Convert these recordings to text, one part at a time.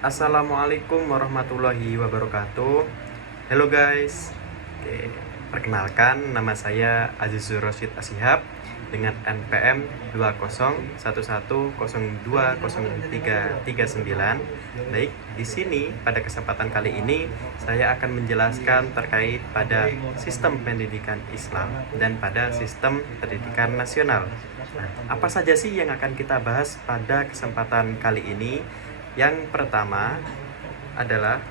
Assalamualaikum warahmatullahi wabarakatuh. Halo guys. Oke, perkenalkan nama saya Azizur Rosyid Ashihab dengan NPM 20110202339. Baik, di sini pada kesempatan kali ini saya akan menjelaskan terkait pada sistem pendidikan Islam dan pada sistem pendidikan nasional. Nah, apa saja sih yang akan kita bahas pada kesempatan kali ini? Yang pertama adalah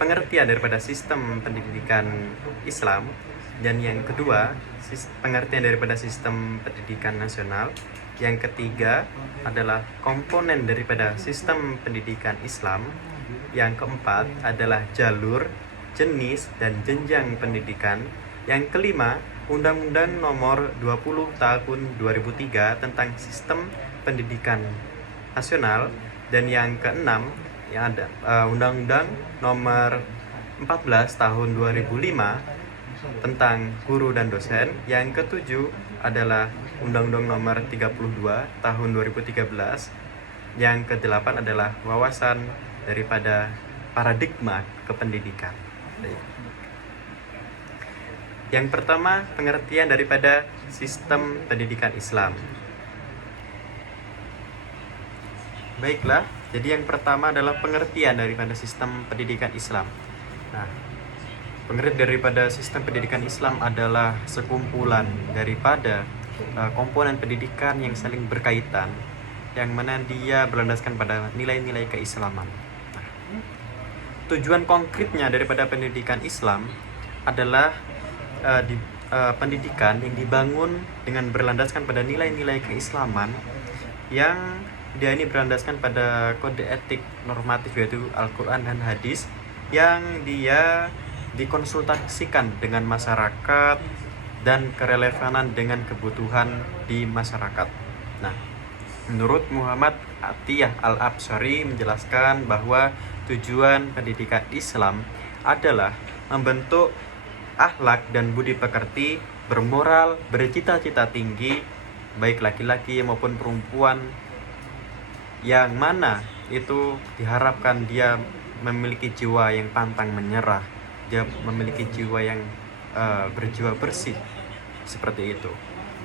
pengertian daripada sistem pendidikan Islam, dan yang kedua pengertian daripada sistem pendidikan nasional. Yang ketiga adalah komponen daripada sistem pendidikan Islam. Yang keempat adalah jalur, jenis, dan jenjang pendidikan. Yang kelima, Undang-Undang Nomor 20 Tahun 2003 tentang Sistem Pendidikan Nasional. Dan yang keenam yang ada Undang-Undang Nomor 14 Tahun 2005 tentang guru dan dosen. Yang ketujuh adalah Undang-Undang Nomor 32 Tahun 2013. Yang kedelapan adalah wawasan daripada paradigma kependidikan. Yang pertama, pengertian daripada sistem pendidikan Islam. Baiklah, jadi yang pertama adalah pengertian daripada sistem pendidikan Islam. Nah, pengertian daripada sistem pendidikan Islam adalah sekumpulan daripada komponen pendidikan yang saling berkaitan, yang mana dia berlandaskan pada nilai-nilai keislaman. Nah, tujuan konkretnya daripada pendidikan Islam adalah pendidikan yang dibangun dengan berlandaskan pada nilai-nilai keislaman, yang dia ini berlandaskan pada kode etik normatif, yaitu Al-Quran dan Hadis, yang dia dikonsultasikan dengan masyarakat dan kerelevanan dengan kebutuhan di masyarakat. Nah, menurut Muhammad Atiyah Al-Absyari menjelaskan bahwa tujuan pendidikan Islam adalah membentuk akhlak dan budi pekerti, bermoral, bercita-cita tinggi, baik laki-laki maupun perempuan, yang mana itu diharapkan dia memiliki jiwa yang pantang menyerah, dia memiliki jiwa yang berjiwa bersih, seperti itu.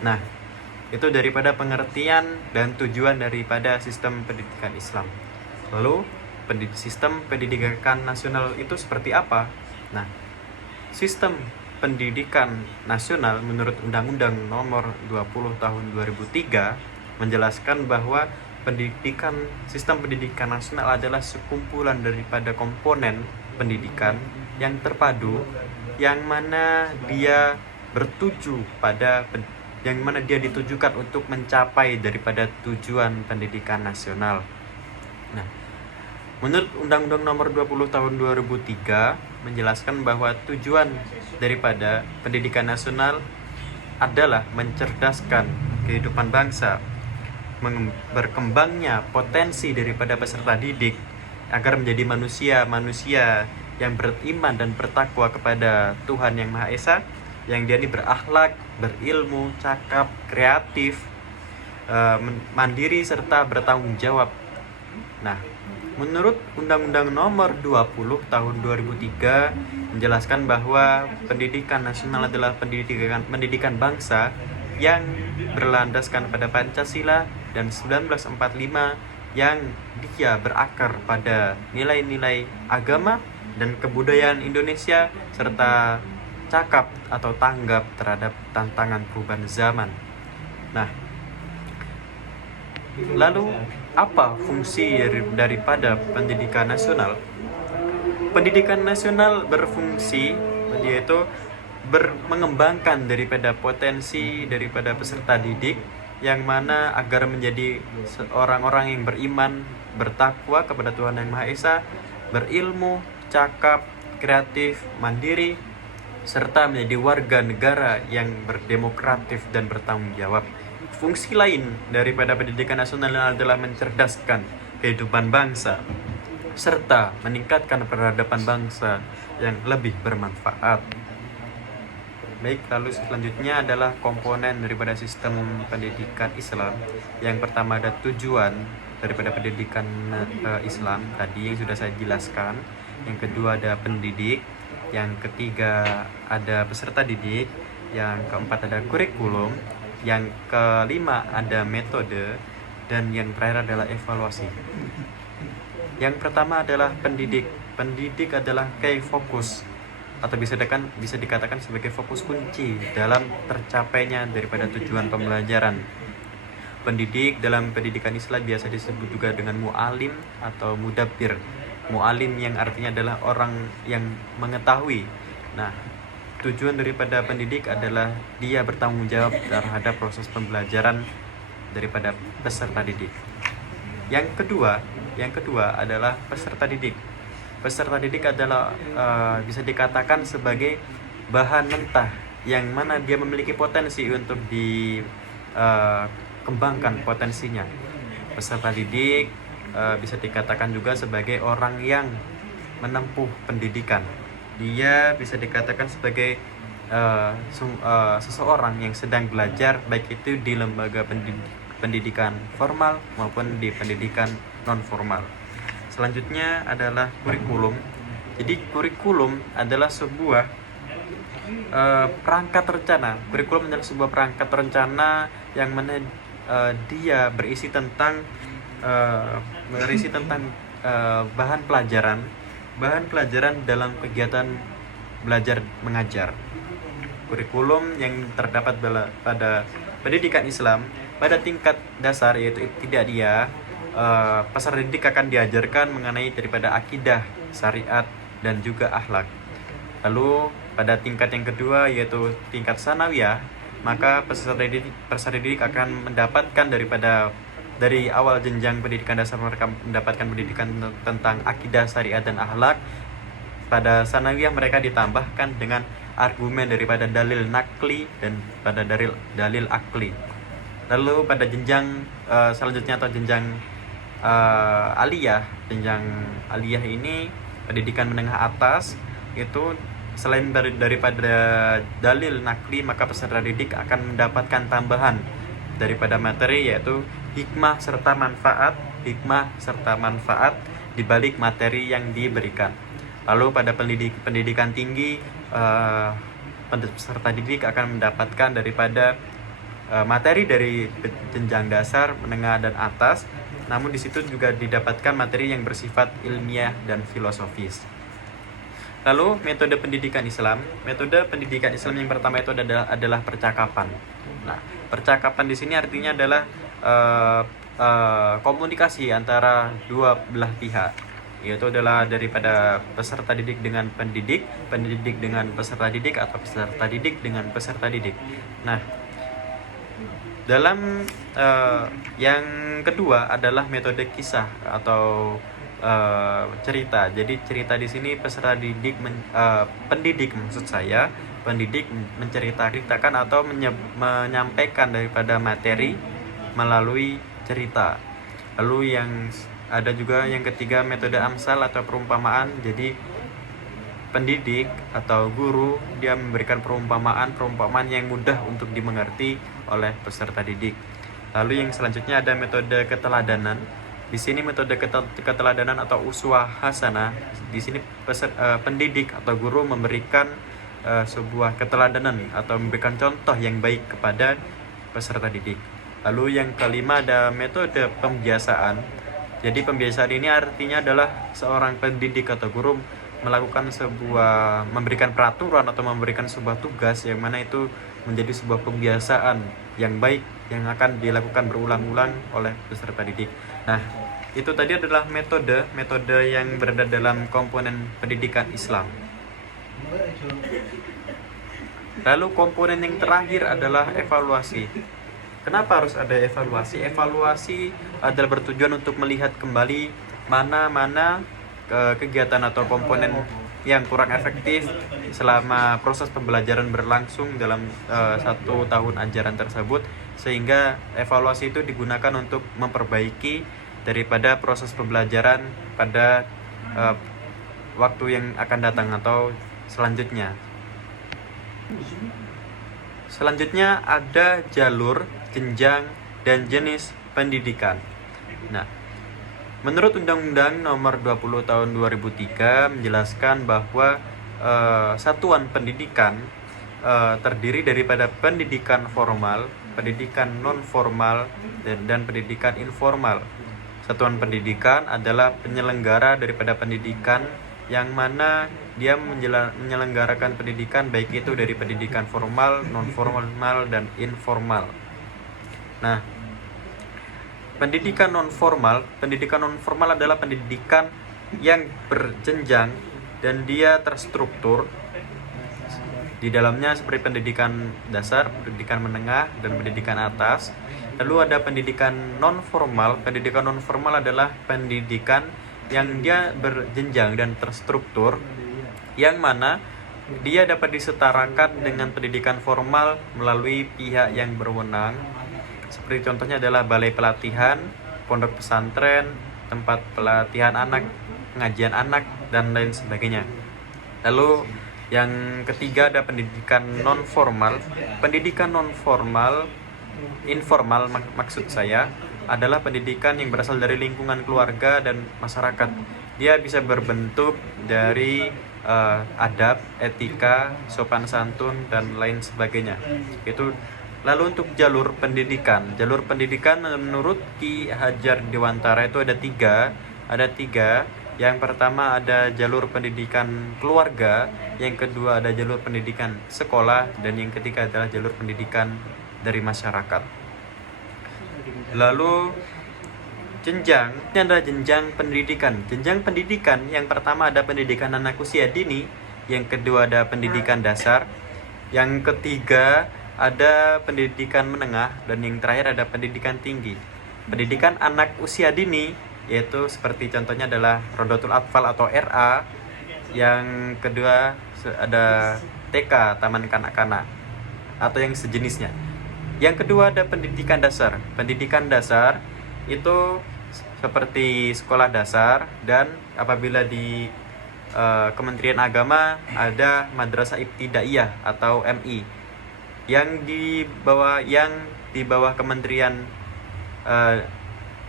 Nah, itu daripada pengertian dan tujuan daripada sistem pendidikan Islam. Lalu, sistem pendidikan nasional itu seperti apa? Nah, sistem pendidikan nasional menurut Undang-Undang Nomor 20 Tahun 2003 menjelaskan bahwa sistem pendidikan nasional adalah sekumpulan daripada komponen pendidikan yang terpadu, yang mana dia ditujukan untuk mencapai daripada tujuan pendidikan nasional. Nah, menurut Undang-Undang Nomor 20 Tahun 2003 menjelaskan bahwa tujuan daripada pendidikan nasional adalah mencerdaskan kehidupan bangsa, berkembangnya potensi daripada peserta didik agar menjadi manusia yang beriman dan bertakwa kepada Tuhan Yang Maha Esa, yang dia ini berakhlak, berilmu, cakap, kreatif, mandiri, serta bertanggung jawab. Nah, menurut Undang-Undang Nomor 20 Tahun 2003 menjelaskan bahwa pendidikan nasional adalah pendidikan bangsa yang berlandaskan pada Pancasila dan 1945, yang dia berakar pada nilai-nilai agama dan kebudayaan Indonesia, serta cakap atau tanggap terhadap tantangan perubahan zaman. Nah, lalu apa fungsi daripada pendidikan nasional? Pendidikan nasional berfungsi yaitu mengembangkan daripada potensi daripada peserta didik, yang mana agar menjadi orang-orang yang beriman, bertakwa kepada Tuhan Yang Maha Esa, berilmu, cakap, kreatif, mandiri, serta menjadi warga negara yang berdemokratif dan bertanggung jawab. Fungsi lain daripada pendidikan nasional adalah mencerdaskan kehidupan bangsa, serta meningkatkan peradaban bangsa yang lebih bermanfaat. Baik, lalu selanjutnya adalah komponen daripada sistem pendidikan Islam. Yang pertama ada tujuan, daripada pendidikan Islam tadi yang sudah saya jelaskan. Yang kedua ada pendidik, yang ketiga ada peserta didik, yang keempat ada kurikulum, yang kelima ada metode, dan yang terakhir adalah evaluasi. Yang pertama adalah pendidik. Pendidik adalah key fokus atau bisa dikatakan sebagai fokus kunci dalam tercapainya daripada tujuan pembelajaran. Pendidik dalam pendidikan Islam biasa disebut juga dengan mu'alim atau mudabbir. Mu'alim yang artinya adalah orang yang mengetahui. Nah, tujuan daripada pendidik adalah dia bertanggung jawab terhadap proses pembelajaran daripada peserta didik. Yang kedua adalah peserta didik. Peserta didik adalah bisa dikatakan sebagai bahan mentah yang mana dia memiliki potensi untuk dikembangkan potensinya. Peserta didik bisa dikatakan juga sebagai orang yang menempuh pendidikan. Dia bisa dikatakan sebagai seseorang yang sedang belajar, baik itu di lembaga pendidikan formal maupun di pendidikan non formal. Selanjutnya adalah kurikulum. Jadi kurikulum adalah sebuah perangkat rencana. Kurikulum adalah sebuah perangkat rencana yang mana dia berisi tentang bahan pelajaran dalam kegiatan belajar mengajar. Kurikulum yang terdapat pada pendidikan Islam pada tingkat dasar yaitu ibtidaiyah, peserta didik akan diajarkan mengenai daripada akidah, syariat, dan juga akhlak. Lalu pada tingkat yang kedua yaitu tingkat sanawiyah, maka peserta didik akan mendapatkan dari awal jenjang pendidikan dasar mereka mendapatkan pendidikan tentang akidah, syariat, dan akhlak. Pada sanawiyah mereka ditambahkan dengan argumen daripada dalil nakli dan pada dalil akli. Lalu pada jenjang selanjutnya atau jenjang jenjang aliyah ini pendidikan menengah atas, itu selain daripada dalil nakli, maka peserta didik akan mendapatkan tambahan daripada materi yaitu hikmah serta manfaat di balik materi yang diberikan. Lalu pada pendidikan tinggi, peserta didik akan mendapatkan daripada materi dari jenjang dasar, menengah, dan atas. Namun di situ juga didapatkan materi yang bersifat ilmiah dan filosofis. Lalu metode pendidikan Islam. Metode pendidikan Islam yang pertama itu adalah percakapan. Nah, percakapan di sini artinya adalah komunikasi antara dua belah pihak, yaitu adalah daripada peserta didik dengan pendidik dengan peserta didik, atau peserta didik dengan peserta didik. Nah, dalam yang kedua adalah metode kisah atau cerita. Jadi cerita di sini pendidik menceritakan atau menyampaikan daripada materi melalui cerita. Lalu yang ada juga yang ketiga metode amsal atau perumpamaan. Jadi pendidik atau guru dia memberikan perumpamaan yang mudah untuk dimengerti oleh peserta didik. Lalu yang selanjutnya ada metode keteladanan. Di sini metode keteladanan atau uswah hasanah. Di sini pendidik atau guru memberikan sebuah keteladanan atau memberikan contoh yang baik kepada peserta didik. Lalu yang kelima ada metode pembiasaan. Jadi pembiasaan ini artinya adalah seorang pendidik atau guru memberikan peraturan atau memberikan sebuah tugas yang mana itu menjadi sebuah pembiasaan yang baik yang akan dilakukan berulang-ulang oleh peserta didik. Nah, itu tadi adalah metode yang berada dalam komponen pendidikan Islam. Lalu komponen yang terakhir adalah evaluasi. Kenapa harus ada evaluasi? Evaluasi adalah bertujuan untuk melihat kembali mana kegiatan atau komponen yang kurang efektif selama proses pembelajaran berlangsung dalam 1 tahun ajaran tersebut, sehingga evaluasi itu digunakan untuk memperbaiki daripada proses pembelajaran pada waktu yang akan datang atau selanjutnya. Selanjutnya ada jalur, jenjang, dan jenis pendidikan. Nah, Menurut Undang-Undang Nomor 20 Tahun 2003 menjelaskan bahwa satuan pendidikan terdiri daripada pendidikan formal, pendidikan non formal, dan pendidikan informal. Satuan pendidikan adalah penyelenggara daripada pendidikan yang mana dia menyelenggarakan pendidikan baik itu dari pendidikan formal, non formal, dan informal. Nah, pendidikan non formal adalah pendidikan yang berjenjang dan dia terstruktur. Di dalamnya seperti pendidikan dasar, pendidikan menengah, dan pendidikan atas. Lalu ada pendidikan non formal. Pendidikan non formal adalah pendidikan yang dia berjenjang dan terstruktur, yang mana dia dapat disetarakan dengan pendidikan formal melalui pihak yang berwenang. Seperti contohnya adalah balai pelatihan, pondok pesantren, tempat pelatihan anak, pengajian anak, dan lain sebagainya. Lalu yang ketiga ada pendidikan non formal. Pendidikan non formal, informal maksud saya, adalah pendidikan yang berasal dari lingkungan keluarga dan masyarakat. Dia bisa berbentuk dari adab, etika, sopan santun, dan lain sebagainya. Lalu untuk jalur pendidikan menurut Ki Hajar Dewantara itu ada tiga. Yang pertama ada jalur pendidikan keluarga, yang kedua ada jalur pendidikan sekolah, dan yang ketiga adalah jalur pendidikan dari masyarakat. Lalu ini adalah jenjang pendidikan. Jenjang pendidikan yang pertama ada pendidikan anak usia dini, yang kedua ada pendidikan dasar, yang ketiga ada pendidikan menengah, dan yang terakhir ada pendidikan tinggi. Pendidikan anak usia dini yaitu seperti contohnya adalah Rodotul Atfal atau RA, yang kedua ada TK, Taman Kanak-kanak, atau yang sejenisnya. Yang kedua ada pendidikan dasar. Pendidikan dasar itu seperti sekolah dasar, dan apabila di Kementerian Agama ada Madrasah Ibtidaiyah atau MI, yang di bawah Kementerian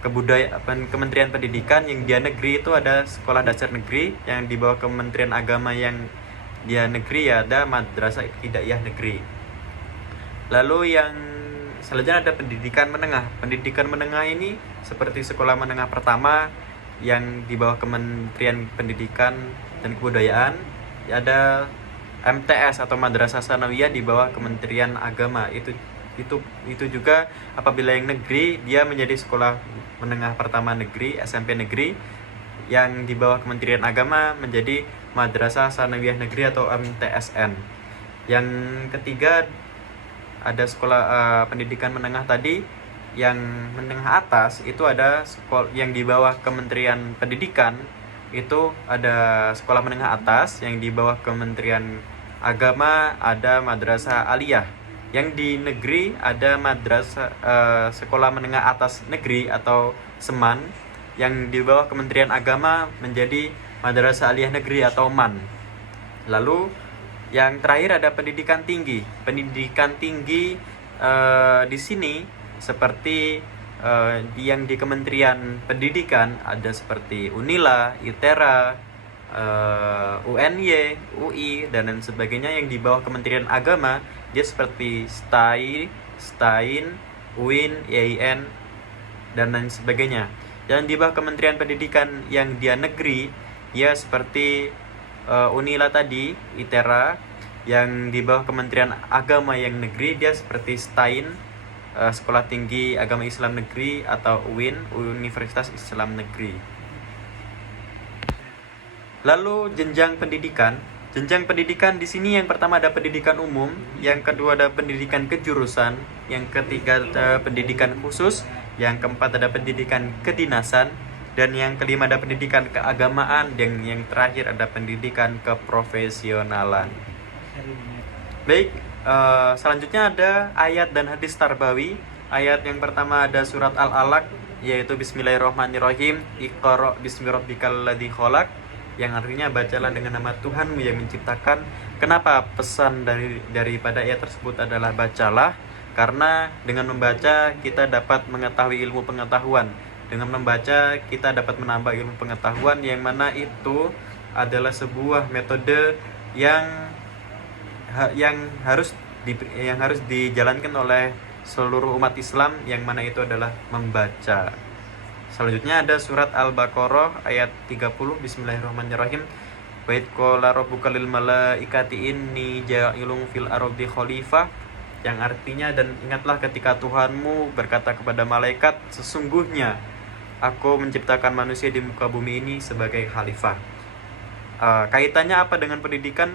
Kementerian Pendidikan yang dia negeri itu ada sekolah dasar negeri, yang di bawah Kementerian Agama yang dia negeri ada Madrasah Ibtidaiyah negeri. Lalu yang selanjutnya ada pendidikan menengah. Pendidikan menengah ini seperti sekolah menengah pertama yang di bawah Kementerian Pendidikan dan Kebudayaan, ada MTS atau Madrasah Sanawiyah di bawah Kementerian Agama. Itu juga apabila yang negeri dia menjadi sekolah menengah pertama negeri, SMP negeri, yang di bawah Kementerian Agama menjadi Madrasah Sanawiyah Negeri atau MTSN. Yang ketiga ada sekolah pendidikan menengah tadi. Yang menengah atas itu ada sekolah yang di bawah Kementerian Pendidikan, itu ada sekolah menengah atas, yang di bawah Kementerian Agama ada Madrasah Aliyah. Yang di negeri ada madrasah sekolah menengah atas negeri atau SEMAN, yang di bawah Kementerian Agama menjadi Madrasah Aliyah Negeri atau MAN. Lalu yang terakhir ada pendidikan tinggi. Pendidikan tinggi di sini seperti yang di Kementerian Pendidikan ada seperti Unila, ITERA, UNY, UI, dan lain sebagainya. Yang di bawah Kementerian Agama dia seperti STAIN, UIN, IAIN, dan lain sebagainya. Dan di bawah Kementerian Pendidikan yang dia negeri, ya seperti Unila tadi, ITERA. Yang di bawah Kementerian Agama yang negeri, dia seperti STAIN, Sekolah Tinggi Agama Islam Negeri, atau UIN, Universitas Islam Negeri. Lalu jenjang pendidikan. Jenjang pendidikan di sini yang pertama ada pendidikan umum, yang kedua ada pendidikan kejurusan, yang ketiga ada pendidikan khusus, yang keempat ada pendidikan kedinasan, dan yang kelima ada pendidikan keagamaan, dan yang terakhir ada pendidikan keprofesionalan. Baik, selanjutnya ada ayat dan hadis tarbawi. Ayat yang pertama ada surat Al-Alaq, yaitu Bismillahirrahmanirrahim, Iqra bismi rabbikal ladzi khalaq, yang artinya bacalah dengan nama Tuhanmu yang menciptakan. Kenapa pesan daripada ayat tersebut adalah bacalah? Karena dengan membaca kita dapat mengetahui ilmu pengetahuan, Dengan membaca kita dapat menambah ilmu pengetahuan, yang mana itu adalah sebuah metode yang yang harus dijalankan oleh seluruh umat Islam, yang mana itu adalah membaca. Selanjutnya ada surat Al-Baqarah ayat 30. Bismillahirrahmanirrahim. Wa idh qala rabbuka lil malaikati inni ja'ilun fil ardi khalifah, yang artinya, dan ingatlah ketika Tuhanmu berkata kepada malaikat, sesungguhnya aku menciptakan manusia di muka bumi ini sebagai khalifah. Kaitannya apa dengan pendidikan?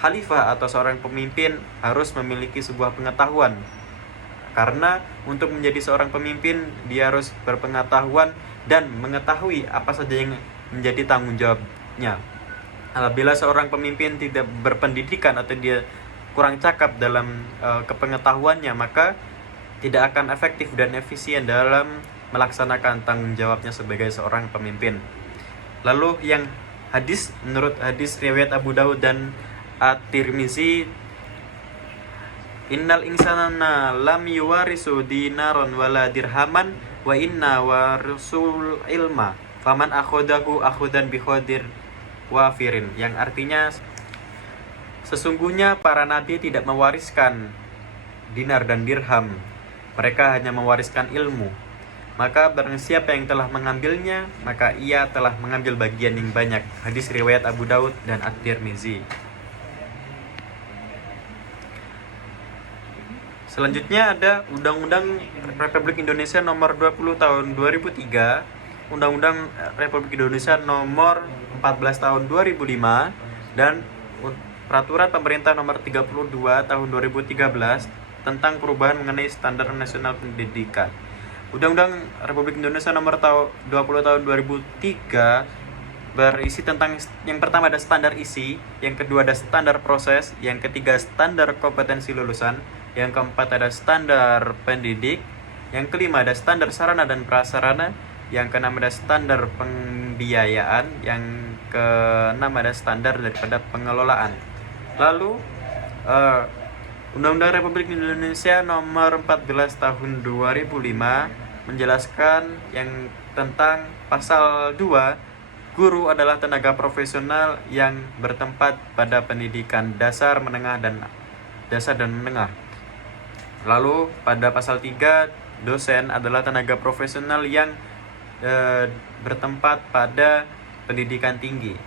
Khalifah atau seorang pemimpin harus memiliki sebuah pengetahuan, karena untuk menjadi seorang pemimpin dia harus berpengetahuan dan mengetahui apa saja yang menjadi tanggung jawabnya. Apabila seorang pemimpin tidak berpendidikan atau dia kurang cakap dalam kepengetahuannya, maka tidak akan efektif dan efisien dalam melaksanakan tanggung jawabnya sebagai seorang pemimpin. Lalu yang menurut hadis riwayat Abu Daud dan At-Tirmizi, innal insana lam yuwarisu dinaron wala dirhaman wa inna warisul ilma faman akhodahu akhodan bikhodir wafirin, yang artinya sesungguhnya para nabi tidak mewariskan dinar dan dirham, mereka hanya mewariskan ilmu. Maka barang siapa yang telah mengambilnya, maka ia telah mengambil bagian yang banyak. Hadis riwayat Abu Daud dan At-Tirmizi. Selanjutnya ada Undang-Undang Republik Indonesia Nomor 20 Tahun 2003, Undang-Undang Republik Indonesia Nomor 14 Tahun 2005, dan Peraturan Pemerintah Nomor 32 Tahun 2013 tentang perubahan mengenai standar nasional pendidikan. Undang-Undang Republik Indonesia Nomor 20 Tahun 2003 berisi tentang, yang pertama ada standar isi, yang kedua ada standar proses, yang ketiga standar kompetensi lulusan, yang keempat ada standar pendidik, yang kelima ada standar sarana dan prasarana, yang keenam ada standar pembiayaan, yang keenam ada standar daripada pengelolaan. Lalu Undang-Undang Republik Indonesia Nomor 14 Tahun 2005 menjelaskan yang tentang pasal 2, guru adalah tenaga profesional yang bertempat pada pendidikan dasar, menengah dan menengah. Lalu pada pasal 3, dosen adalah tenaga profesional yang bertempat pada pendidikan tinggi.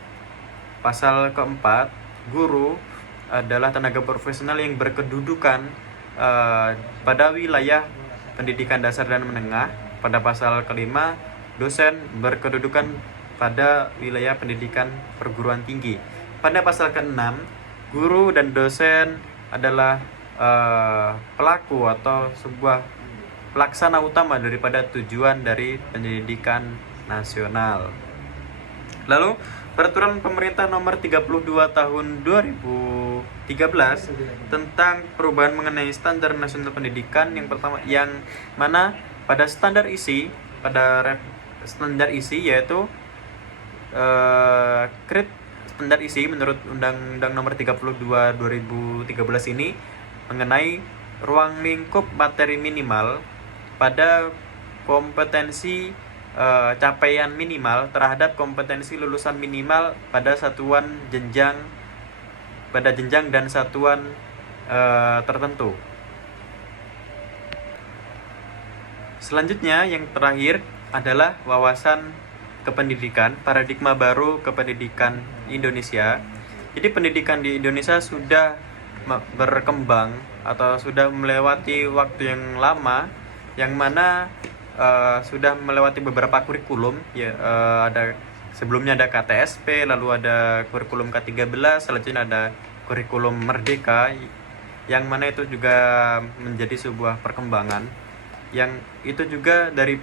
Pasal keempat, guru adalah tenaga profesional yang berkedudukan pada wilayah pendidikan dasar dan menengah. Pada pasal kelima, dosen berkedudukan pada wilayah pendidikan perguruan tinggi. Pada pasal keenam, guru dan dosen adalah pelaku atau sebuah pelaksana utama daripada tujuan dari pendidikan nasional. Lalu Peraturan Pemerintah Nomor 32 Tahun 2013 tentang perubahan mengenai standar nasional pendidikan, yang pertama, yang mana pada standar isi yaitu standar isi menurut Undang-Undang Nomor 32 2013 ini mengenai ruang lingkup materi minimal pada kompetensi capaian minimal terhadap kompetensi lulusan minimal pada jenjang dan satuan tertentu. Selanjutnya yang terakhir adalah wawasan kependidikan, paradigma baru kependidikan Indonesia. Jadi pendidikan di Indonesia sudah berkembang atau sudah melewati waktu yang lama, yang mana sudah melewati beberapa kurikulum ya. Sebelumnya ada KTSP, lalu ada kurikulum K13, selanjutnya ada kurikulum Merdeka, yang mana itu juga menjadi sebuah perkembangan, yang itu juga dari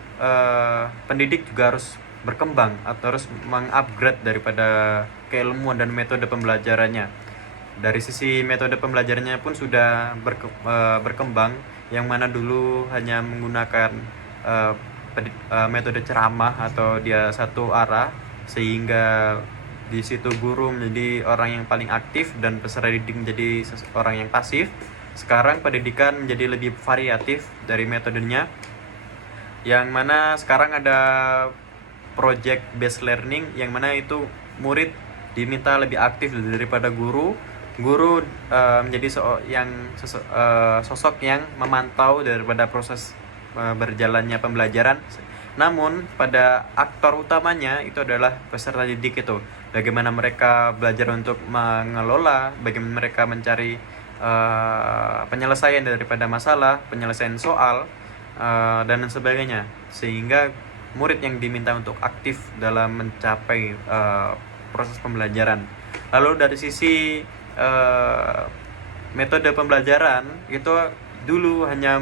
pendidik juga harus berkembang atau harus mengupgrade daripada keilmuan dan metode pembelajarannya. Dari sisi metode pembelajarannya pun sudah berkembang, yang mana dulu hanya menggunakan metode ceramah atau dia satu arah, sehingga di situ guru menjadi orang yang paling aktif dan peserta didik menjadi orang yang pasif. Sekarang pendidikan menjadi lebih variatif dari metodenya. yang mana sekarang ada project based learning, yang mana itu murid diminta lebih aktif daripada guru. Guru menjadi sosok yang memantau daripada proses berjalannya pembelajaran. Namun pada aktor utamanya itu adalah peserta didik itu. Bagaimana mereka belajar untuk mengelola, bagaimana mereka mencari penyelesaian daripada masalah, penyelesaian soal, dan sebagainya. Sehingga murid yang diminta untuk aktif dalam mencapai proses pembelajaran. Lalu dari sisi metode pembelajaran itu dulu hanya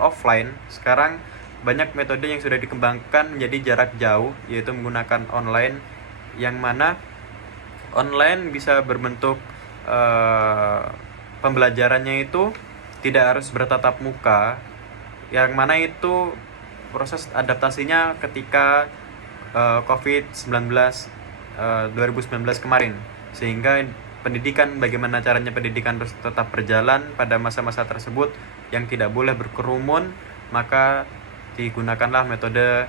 offline, sekarang banyak metode yang sudah dikembangkan menjadi jarak jauh, yaitu menggunakan online, yang mana online bisa berbentuk pembelajarannya itu tidak harus bertatap muka, yang mana itu proses adaptasinya ketika COVID-19 2019 kemarin, sehingga bagaimana caranya pendidikan harus tetap berjalan pada masa-masa tersebut yang tidak boleh berkerumun, maka digunakanlah metode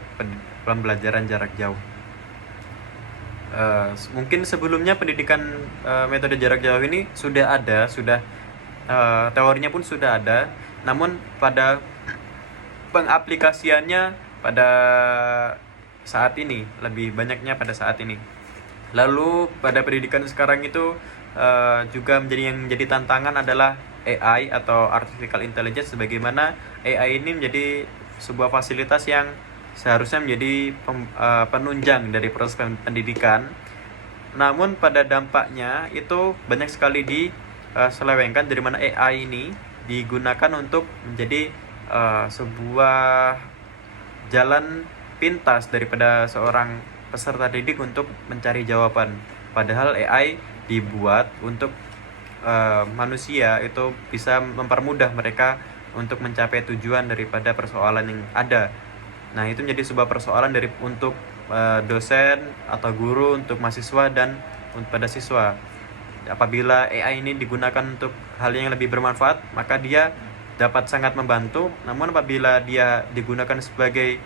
pembelajaran jarak jauh. Mungkin sebelumnya pendidikan metode jarak jauh ini sudah ada, teorinya pun sudah ada, namun pada pengaplikasiannya pada saat ini, lebih banyaknya pada saat ini. Lalu pada pendidikan sekarang itu juga menjadi tantangan adalah AI atau Artificial Intelligence, sebagaimana AI ini menjadi sebuah fasilitas yang seharusnya menjadi penunjang dari proses pendidikan. Namun pada dampaknya itu banyak sekali diselewengkan, dari mana AI ini digunakan untuk menjadi sebuah jalan pintas daripada seorang peserta didik untuk mencari jawaban. Padahal AI dibuat untuk manusia itu bisa mempermudah mereka untuk mencapai tujuan daripada persoalan yang ada. Nah, itu menjadi sebuah persoalan untuk dosen atau guru, untuk mahasiswa dan pada siswa. Apabila AI ini digunakan untuk hal yang lebih bermanfaat, maka dia dapat sangat membantu. Namun apabila dia digunakan sebagai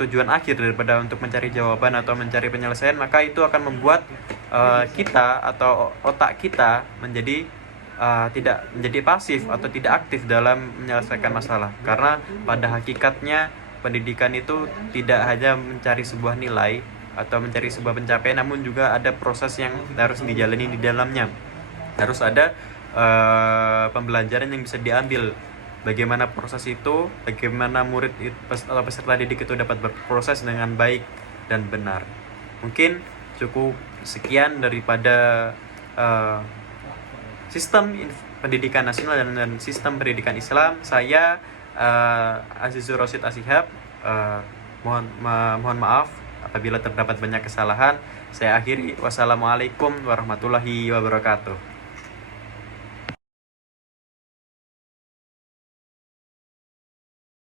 tujuan akhir daripada untuk mencari jawaban atau mencari penyelesaian, maka itu akan membuat kita atau otak kita menjadi tidak menjadi pasif atau tidak aktif dalam menyelesaikan masalah. Karena pada hakikatnya pendidikan itu tidak hanya mencari sebuah nilai atau mencari sebuah pencapaian, namun juga ada proses yang harus dijalani di dalamnya. Harus ada pembelajaran yang bisa diambil. Bagaimana proses itu, bagaimana murid atau peserta didik itu dapat berproses dengan baik dan benar. Mungkin cukup sekian daripada sistem pendidikan nasional dan sistem pendidikan Islam. Saya Azizur Rosid Ashihab, mohon maaf apabila terdapat banyak kesalahan. Saya akhiri. Wassalamualaikum warahmatullahi wabarakatuh.